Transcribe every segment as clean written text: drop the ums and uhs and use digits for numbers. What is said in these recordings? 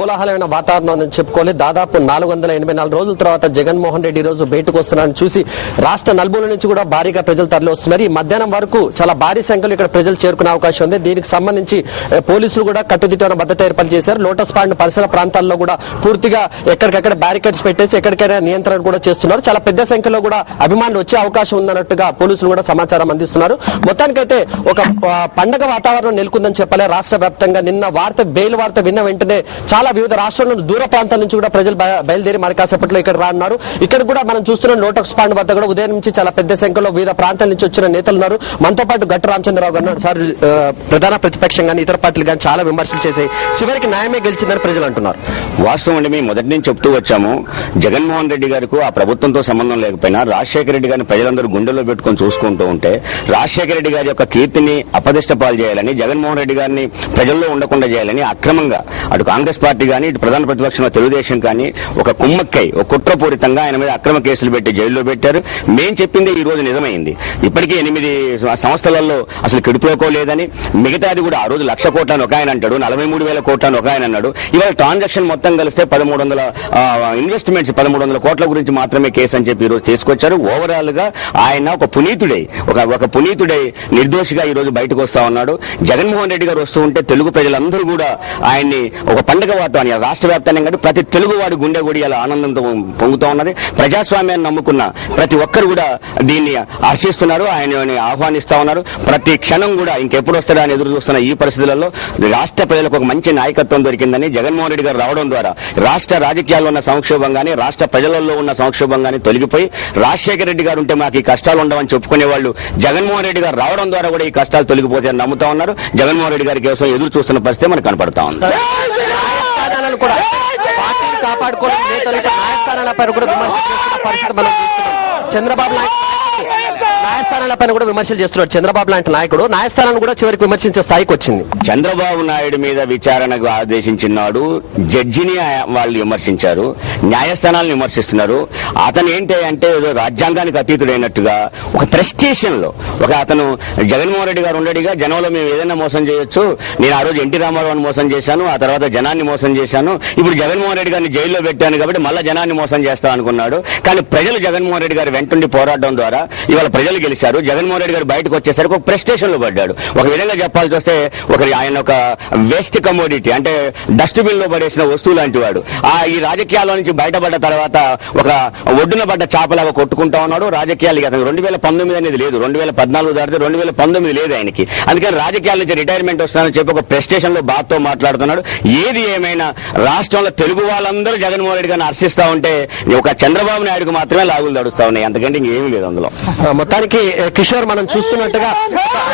కోలాహలమైన వాతావరణం అని చెప్పుకోవాలి. దాదాపు 484 రోజుల తర్వాత జగన్మోహన్ రెడ్డి ఈ రోజు బయటకు వస్తున్నారని చూసి రాష్ట్ర నలుమూల నుంచి కూడా భారీగా ప్రజలు తరలి వస్తున్నారు. ఈ మధ్యాహ్నం వరకు చాలా భారీ సంఖ్యలో ఇక్కడ ప్రజలు చేరుకునే అవకాశం ఉంది. దీనికి సంబంధించి పోలీసులు కూడా కట్టుదిట్టమైన భద్రత ఏర్పాటు చేశారు. లోటస్ పాండ్ పరిసర ప్రాంతాల్లో కూడా పూర్తిగా ఎక్కడికక్కడ బ్యారికేడ్స్ పెట్టేసి ఎక్కడికైనా నియంత్రణ కూడా చేస్తున్నారు. చాలా పెద్ద సంఖ్యలో కూడా అభిమానులు వచ్చే అవకాశం ఉందన్నట్టుగా పోలీసులు కూడా సమాచారం అందిస్తున్నారు. మొత్తానికైతే ఒక పండగ వాతావరణం నెలకొందని చెప్పాలి. రాష్ట్ర వ్యాప్తంగా నిన్న బెయిల్ వార్త విన్న వెంటనే చాలా వివిధ రాష్ట్రాల్లో దూర ప్రాంతాల నుంచి కూడా ప్రజలు బయలుదేరి మరి కాసేపట్లో ఇక్కడ రానున్నారు. ఇక్కడ కూడా మనం చూస్తున్న లోటస్ పాండ్ వద్ద కూడా ఉదయం నుంచి చాలా పెద్ద సంఖ్యలో వివిధ ప్రాంతాల నుంచి వచ్చిన నేతలు ఉన్నారు. మనతో పాటు గట్టు రామచంద్రరావు గారు సార్ ప్రధాన ప్రతిపక్షం కానీ ఇతర పార్టీలు కానీ చాలా విమర్శలు చేసి చివరికి న్యాయమే గెలిచిందని ప్రజలు అంటున్నారు. వాస్తవం అండి, మేము మొదటి నుంచి చెప్తూ వచ్చాము. జగన్మోహన్ రెడ్డి గారికి ఆ ప్రభుత్వంతో సంబంధం లేకపోయినా రాజశేఖర రెడ్డి గారిని ప్రజలందరూ గుండెల్లో పెట్టుకుని చూసుకుంటూ ఉంటే రాజశేఖర రెడ్డి గారి యొక్క కీర్తిని అపదిష్ట పాలు చేయాలని, జగన్మోహన్ రెడ్డి గారిని ప్రజల్లో ఉండకుండా చేయాలని అక్రమంగా అటు కాంగ్రెస్ పార్టీ కానీ ఇటు ప్రధాన ప్రతిపక్షంలో తెలుగుదేశం కానీ ఒక కుమ్మక్కై ఒక కుట్రపూరితంగా ఆయన మీద అక్రమ కేసులు పెట్టి జైల్లో పెట్టారు. మేం చెప్పింది ఈ రోజు నిజమైంది. ఇప్పటికీ 8 సంస్థలలో అసలు కిడిపోకోలేదని, మిగతాది కూడా ఆ రోజు 1,00,000 కోట్లని ఒక ఆయన అంటాడు, 43,000 కోట్లని ఒక ఆయన అన్నాడు. ఇవాళ ట్రాన్సాక్షన్ మొత్తం కలిస్తే 1,300 ఇన్వెస్ట్మెంట్స్ 1,300 కోట్ల గురించి మాత్రమే కేసు అని చెప్పి ఈ రోజు తీసుకొచ్చారు. ఓవరాల్ గా ఆయన ఒక పునీతుడై నిర్దోషిగా ఈ రోజు బయటకు వస్తా ఉన్నాడు. జగన్మోహన్ రెడ్డి గారు వస్తూ ఉంటే తెలుగు ప్రజలందరూ కూడా ఆయన్ని ఒక పండుగ వాతావరణం రాష్ట్ర వ్యాప్తంగా ప్రతి తెలుగువాడి గుండె గుడి అలా ఆనందంతో పొంగుతూ ఉన్నది. ప్రజాస్వామ్యాన్ని నమ్ముకున్న ప్రతి ఒక్కరు కూడా దీన్ని హర్షిస్తున్నారు, ఆయనని ఆహ్వానిస్తా ఉన్నారు. ప్రతి క్షణం కూడా ఇంకెప్పుడు వస్తాడా అని ఎదురు చూస్తున్న ఈ పరిస్థితులలో రాష్ట్ర ప్రజలకు ఒక మంచి నాయకత్వం దొరికిందని జగన్మోహన్ రెడ్డి గారు రావడం ద్వారా రాష్ట్ర రాజకీయాల్లో ఉన్న సంక్షోభం గానీ రాష్ట్ర ప్రజలలో ఉన్న సంక్షోభం గానీ తొలగిపోయి రాజశేఖర రెడ్డి గారు ఉంటే మాకు ఈ కష్టాలు ఉండవని చెప్పుకునే వాళ్ళు జగన్మోహన్ రెడ్డి గారు రావడం ద్వారా కూడా ఈ కష్టాలు తొలగిపోతాయని నమ్ముతా ఉన్నారు. జగన్మోహన్ రెడ్డి గారి కోసం ఎదురు చూస్తున్న పరిస్థితి మనకు కనపడతా ఉంది. కూడా పార్టీని కాపాడుకోవడం నేతలకు న్యాయస్థానాలపై కూడా విమర్శలు చేస్తున్న పరిస్థితి మనం చూస్తున్నాం. చంద్రబాబు నాయుడు న్యాయస్థానాలపై కూడా విమర్శలు చేస్తున్నాడు. చంద్రబాబు లాంటి నాయకుడు న్యాయస్థానాన్ని కూడా చివరికి విమర్శించే స్థాయికి వచ్చింది. చంద్రబాబు నాయుడు మీద విచారణకు ఆదేశించినాడు, జడ్జిని వాళ్ళు విమర్శించారు, న్యాయస్థానాలను విమర్శిస్తున్నారు. అతను ఏంటి అంటే రాజ్యాంగానికి అతీతుడైనట్టుగా ఒక ప్రెస్టేషన్ లో అతను జగన్మోహన్ రెడ్డి గారు ఉండడిగా జనంలో మేము ఏదైనా మోసం చేయొచ్చు, నేను ఆ రోజు ఎన్టీ రామారావుని మోసం చేశాను, ఆ తర్వాత జనాన్ని మోసం చేశాను, ఇప్పుడు జగన్మోహన్ రెడ్డి గారిని జైల్లో పెట్టాను కాబట్టి మళ్ళా జనాన్ని మోసం చేస్తా అనుకున్నాడు. కానీ ప్రజలు జగన్మోహన్ రెడ్డి గారి వెంటుండి పోరాడడం ద్వారా ఇవాళ ప్రజలు గెలిచారు. జగన్మోహన్ రెడ్డి గారు బయటకు వచ్చేసరికి ఒక ప్రెస్టేషన్ లో పడ్డాడు. ఒక విధంగా చెప్పాల్సి వస్తే ఆయన ఒక వేస్ట్ కమోడిటీ, అంటే డస్ట్బిన్ లో పడేసిన వస్తువు లాంటి వాడు. ఈ రాజకీయాల నుంచి బయటపడ్డ తర్వాత ఒక ఒడ్డున పడ్డ చేపలాగా కొట్టుకుంటా ఉన్నాడు. రాజకీయాలకి అతను 2019 అనేది లేదు, 2014 దాటితే 2019 లేదు ఆయనకి. అందుకని రాజకీయాల నుంచి రిటైర్మెంట్ వస్తానని చెప్పి ఒక ప్రెస్టేషన్ లో బాధతో మాట్లాడుతున్నాడు. ఏది ఏమైనా రాష్ట్రంలో తెలుగు వాళ్ళందరూ జగన్మోహన్ రెడ్డి గారిని హర్షిస్తా ఉంటే ఒక చంద్రబాబు నాయుడుకు మాత్రమే లాగులు తడుస్తా ఉన్నాయి. అంతకంటే ఇంకేమీ లేదు అందులో. మొత్తానికి కిషోర్ మనం చూస్తున్నట్టుగా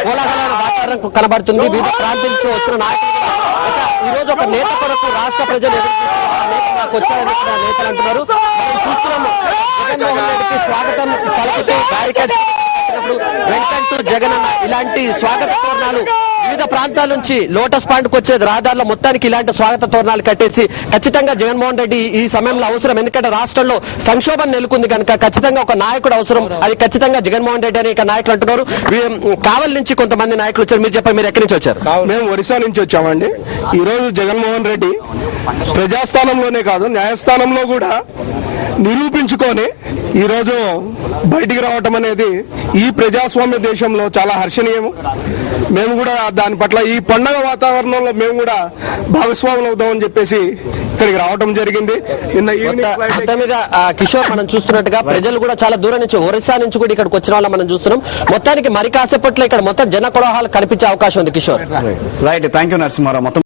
కోలాహలమైన వాతావరణం కనబడుతుంది. వివిధ ప్రాంతాల నుంచి వచ్చిన నాయకులు ఈ రోజు ఒక నేత కొరకు రాష్ట్ర ప్రజలు నాకు వచ్చారని నేతలు అంటున్నారు. మనం చూస్తున్నాము జగన్మోహన్ రెడ్డికి స్వాగతం పలుకుతూ బ్యారికేడ్స్ వెల్కమ్ టు జగన్ అన్న ఇలాంటి స్వాగత తోరణాలు వివిధ ప్రాంతాల నుంచి లోటస్ పాండ్కు వచ్చే రహదారుల మొత్తానికి ఇలాంటి స్వాగత తోరణాలు కట్టేసి ఖచ్చితంగా జగన్మోహన్ రెడ్డి ఈ సమయంలో అవసరం. ఎందుకంటే రాష్ట్రంలో సంక్షోభం నెలకొంది కనుక ఖచ్చితంగా ఒక నాయకుడు అవసరం. అది ఖచ్చితంగా జగన్మోహన్ రెడ్డి అని నాయకులు అంటున్నారు. కావలి నుంచి కొంతమంది నాయకులు వచ్చారు. మీరు చెప్పండి, మీరు ఎక్కడి నుంచి వచ్చారు? మేము ఒరిస్సా నుంచి వచ్చామండి. ఈ రోజు జగన్మోహన్ రెడ్డి ప్రజాస్థానంలోనే కాదు న్యాయస్థానంలో కూడా నిరూపించుకొని ఈ రోజు బయటికి రావటం అనేది ఈ ప్రజాస్వామ్య దేశంలో చాలా హర్షణీయం. మేము కూడా దాని పట్ల ఈ పండగ వాతావరణంలో మేము కూడా భాగస్వాములు అవుతామని చెప్పేసి ఇక్కడికి రావడం జరిగింది. నిన్న ఈవినింగ్ మీద కిషోర్ మనం చూస్తున్నట్టుగా ప్రజలు కూడా చాలా దూరం నుంచి ఒరిస్సా నుంచి కూడా ఇక్కడికి వచ్చిన వాళ్ళని మనం చూస్తున్నాం. మొత్తానికి మరి కాసేపట్లో ఇక్కడ మొత్తం జన కోలాహలం కనిపించే అవకాశం ఉంది. Kishore right, thank you Narasimha Rao.